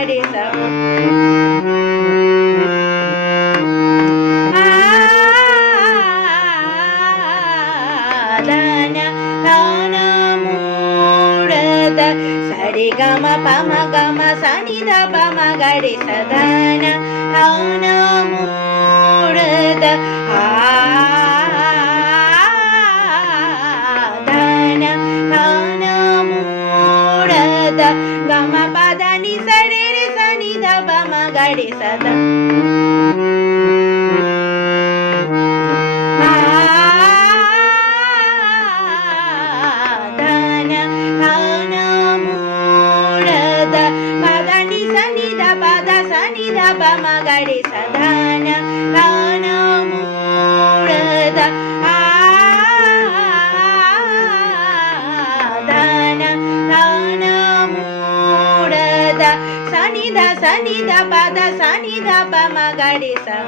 गडे सा सरे गम पम गम सनि ध पम गरे सधन धन मूर्ध धन धन मूर्ध गम पद नि सरे रे सनि ध पम गरे सधन पम गरे सधन धन मूर्ध धन धन मूर्ध सनि ध पद सनि ध पम गरे सा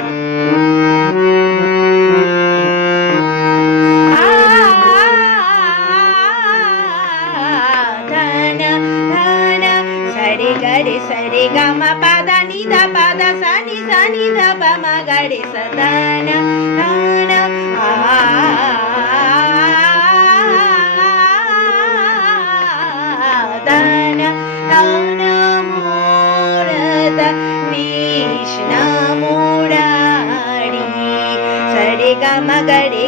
गरे सरे गम पद नि ध पद सनि सनि ध पम गरे सधन धन धन धन मूर्ध कृष्ण मुरारी सरे गम गरे